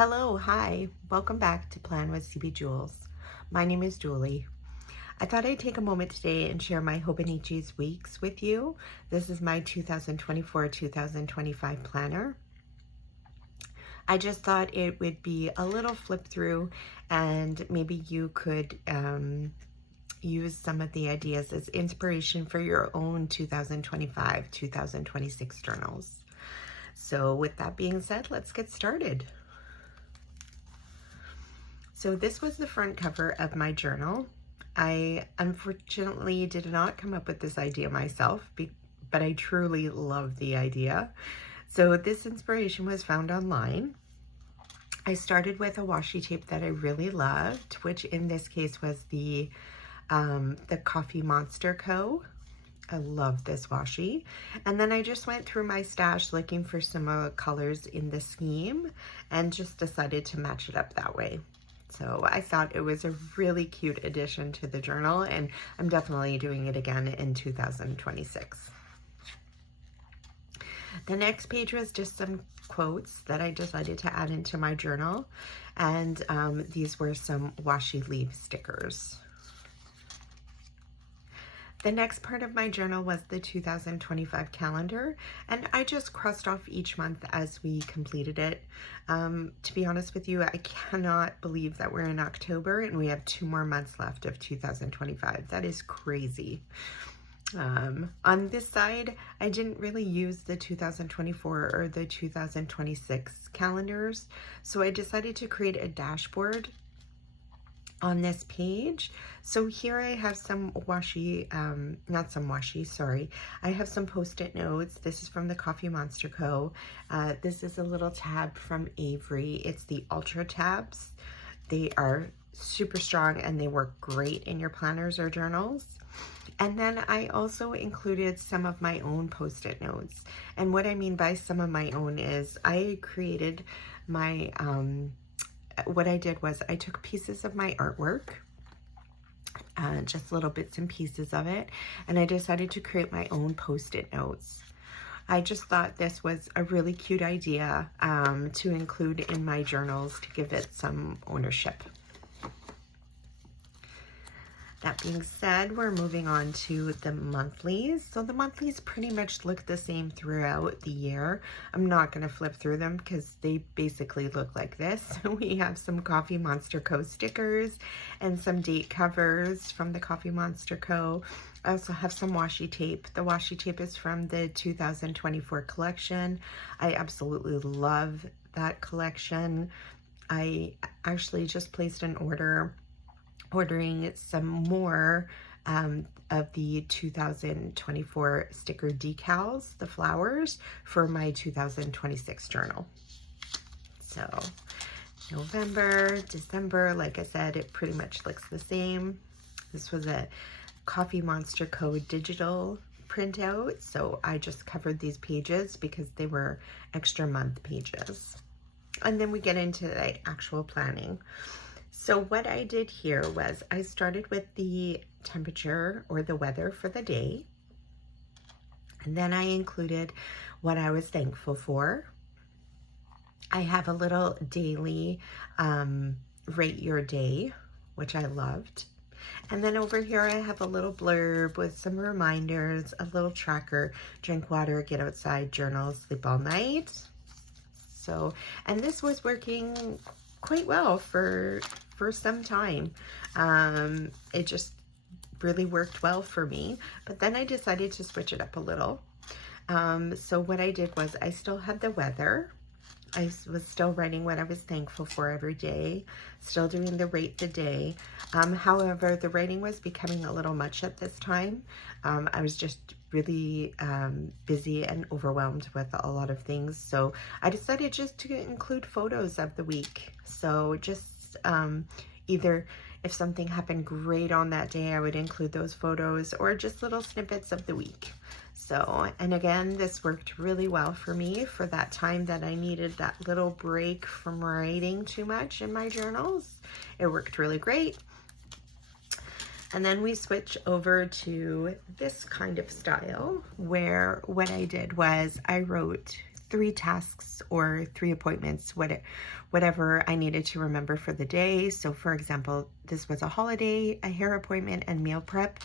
Hello, hi, welcome back to Plan with CB Jewels. My name is Julie. I thought I'd take a moment today and share my Hobonichi's weeks with you. This is my 2024-2025 planner. I just thought it would be a little flip through and maybe you could use some of the ideas as inspiration for your own 2025-2026 journals. So with that being said, let's get started. So this was the front cover of my journal. I unfortunately did not come up with this idea myself, but I truly love the idea. So this inspiration was found online. I started with a washi tape that I really loved, which in this case was the Coffee Monster Co. I love this washi. And then I just went through my stash looking for some colors in the scheme and just decided to match it up that way. So I thought it was a really cute addition to the journal, and I'm definitely doing it again in 2026. The next page was just some quotes that I decided to add into my journal, and these were some washi leaf stickers. The next part of my journal was the 2025 calendar, and I just crossed off each month as we completed it. To be honest with you, I cannot believe that we're in October and we have 2 more months left of 2025. That is crazy. On this side, I didn't really use the 2024 or the 2026 calendars, so I decided to create a dashboard on this page. So here I have some washi, I have some Post-it notes. This is from the Coffee Monster Co. This is a little tab from Avery. It's the Ultra tabs. They are super strong and they work great in your planners or journals. And then I also included some of my own Post-it notes. And what I mean by some of my own is I created my, what I did was I took pieces of my artwork, just little bits and pieces of it, and I decided to create my own Post-it notes. I just thought this was a really cute idea to include in my journals to give it some ownership. That being said, we're moving on to the monthlies. So the monthlies pretty much look the same throughout the year. I'm not going to flip through them because they basically look like this. We have some Coffee Monster Co. stickers and some date covers from the Coffee Monster Co. I also have some washi tape. The washi tape is from the 2024 collection. I absolutely love that collection. I actually just placed an order ordering some more of the 2024 sticker decals, the flowers, for my 2026 journal. So November, December, like I said, it pretty much looks the same. This was a Coffee Monster Co. digital printout, so I just covered these pages because they were extra month pages. And then we get into the actual planning. So what I did here was I started with the temperature or the weather for the day. And then I included what I was thankful for. I have a little daily rate your day, which I loved. And then over here I have a little blurb with some reminders, a little tracker, drink water, get outside, journal, sleep all night. So, and this was working quite well for some time. It just really worked well for me, but then I decided to switch it up a little. So what I did was I still had the weather. I was still writing what I was thankful for every day, still doing the rate the day. However, the writing was becoming a little much at this time. I was just really busy and overwhelmed with a lot of things. So I decided just to include photos of the week. So just either if something happened great on that day, I would include those photos, or just little snippets of the week. So, and again, this worked really well for me for that time that I needed that little break from writing too much in my journals. It worked really great. And then we switch over to this kind of style where what I did was I wrote 3 tasks or 3 appointments, whatever I needed to remember for the day. So for example, this was a holiday, a hair appointment, and meal prep.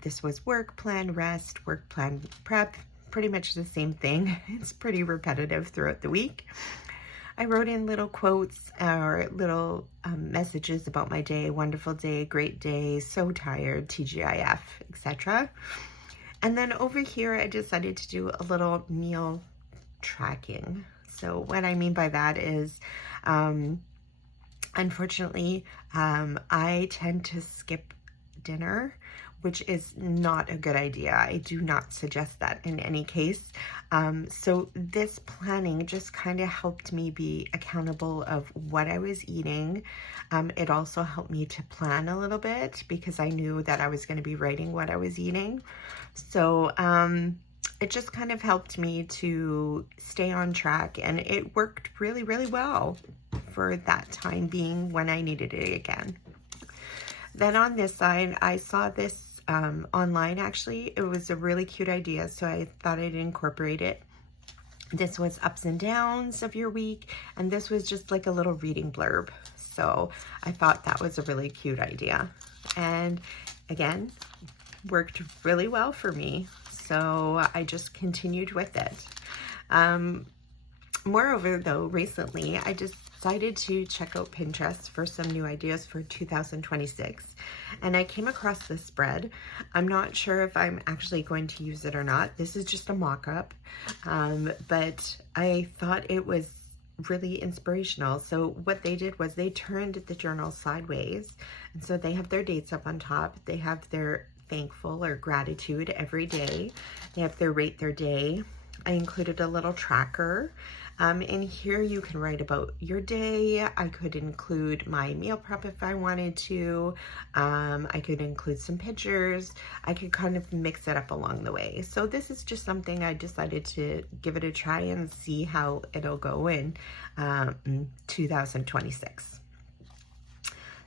This was work plan, rest, work plan, prep, pretty much the same thing. It's pretty repetitive throughout the week. I wrote in little quotes or little messages about my day: wonderful day, great day, so tired, TGIF, etc. And then over here, I decided to do a little meal tracking. So what I mean by that is, unfortunately, I tend to skip dinner, which is not a good idea. I do not suggest that in any case. So this planning just kind of helped me be accountable of what I was eating. It also helped me to plan a little bit because I knew that I was going to be writing what I was eating. So it just kind of helped me to stay on track, and it worked really, really well for that time being when I needed it again. Then on this side, I saw this online. Actually, it was a really cute idea, so I thought I'd incorporate it. This was ups and downs of your week, and this was just like a little reading blurb. So I thought that was a really cute idea, and again, worked really well for me. So I just continued with it. Moreover, though, recently I decided to check out Pinterest for some new ideas for 2026, and I came across this spread. I'm not sure if I'm actually going to use it or not. This is just a mock-up, but I thought it was really inspirational. So what they did was they turned the journal sideways, and so they have their dates up on top. They have their thankful or gratitude every day. They have their rate their day. I included a little tracker. And here you can write about your day. I could include my meal prep if I wanted to. I could include some pictures. I could kind of mix it up along the way. So this is just something I decided to give it a try and see how it'll go in 2026.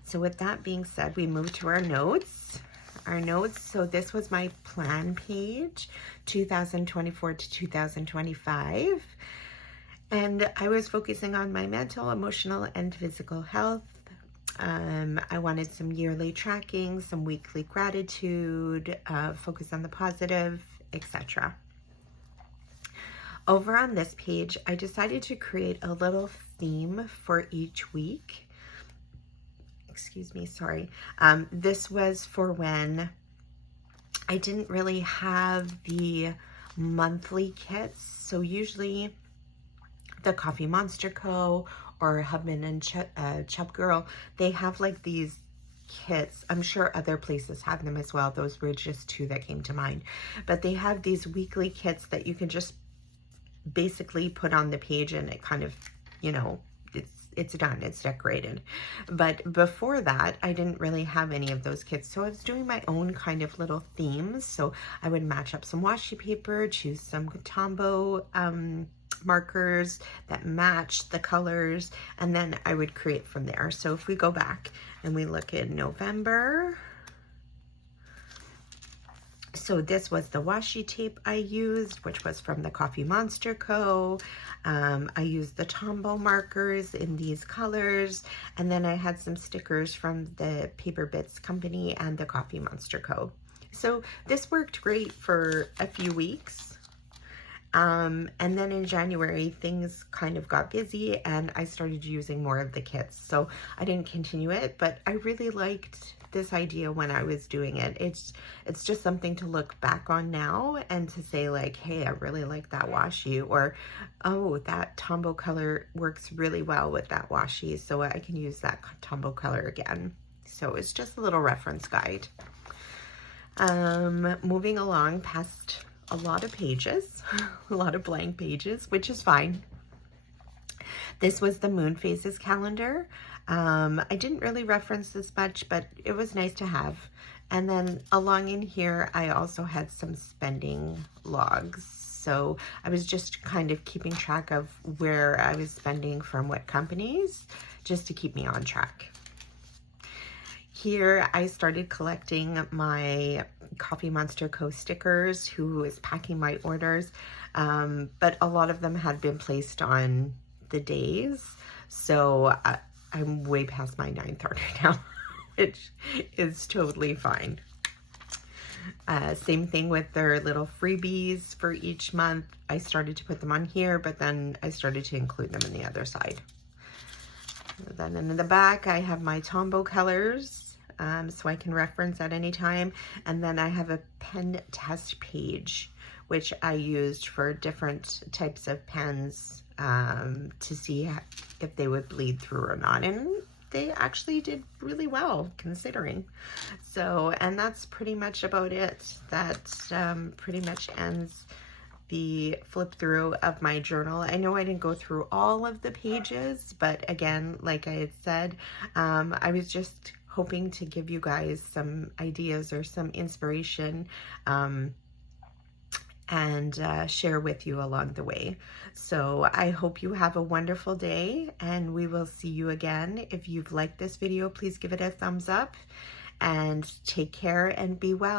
So with that being said, we move to our notes. So this was my plan page, 2024 to 2025. And I was focusing on my mental, emotional, and physical health. I wanted some yearly tracking, some weekly gratitude, focus on the positive, etc. Over on this page, I decided to create a little theme for each week. Excuse me, sorry. This was for when I didn't really have the monthly kits. So usually the Coffee Monster Co. or Hubman and Chub Girl, they have like these kits. I'm sure other places have them as well. Those were just 2 that came to mind. But they have these weekly kits that you can just basically put on the page, and it kind of, you know, it's done, it's decorated. But before that, I didn't really have any of those kits. So I was doing my own kind of little themes. So I would match up some washi paper, choose some Tombo markers that match the colors, and then I would create from there. So if we go back and we look in November, so this was the washi tape I used, which was from the Coffee Monster Co. I used the Tombo markers in these colors, and then I had some stickers from the Paper Bits Company and the Coffee Monster Co. So this worked great for a few weeks. And then in January, things kind of got busy and I started using more of the kits. So I didn't continue it, but I really liked this idea when I was doing it. It's just something to look back on now and to say like, hey, I really like that washi, or, oh, that Tombo color works really well with that washi, so I can use that Tombo color again. So it's just a little reference guide. Moving along past a lot of pages, a lot of blank pages, which is fine. This was the moon phases calendar. I didn't really reference this much, but it was nice to have. And then along in here, I also had some spending logs. So I was just kind of keeping track of where I was spending from what companies, just to keep me on track. Here I started collecting my Coffee Monster Co. stickers, who is packing my orders. but a lot of them had been placed on the days, so I'm way past my 9th order now, which is totally fine. Same thing with their little freebies for each month. I started to put them on here, but then I started to include them in the other side. Then in the back, I have my Tombo colors, so I can reference at any time. And then I have a pen test page, which I used for different types of pens to see if they would bleed through or not. And they actually did really well, considering. So, and that's pretty much about it. That pretty much ends the flip through of my journal. I know I didn't go through all of the pages, but again, like I had said, I was just hoping to give you guys some ideas or some inspiration and share with you along the way. So I hope you have a wonderful day, and we will see you again. If you've liked this video, please give it a thumbs up, and take care and be well.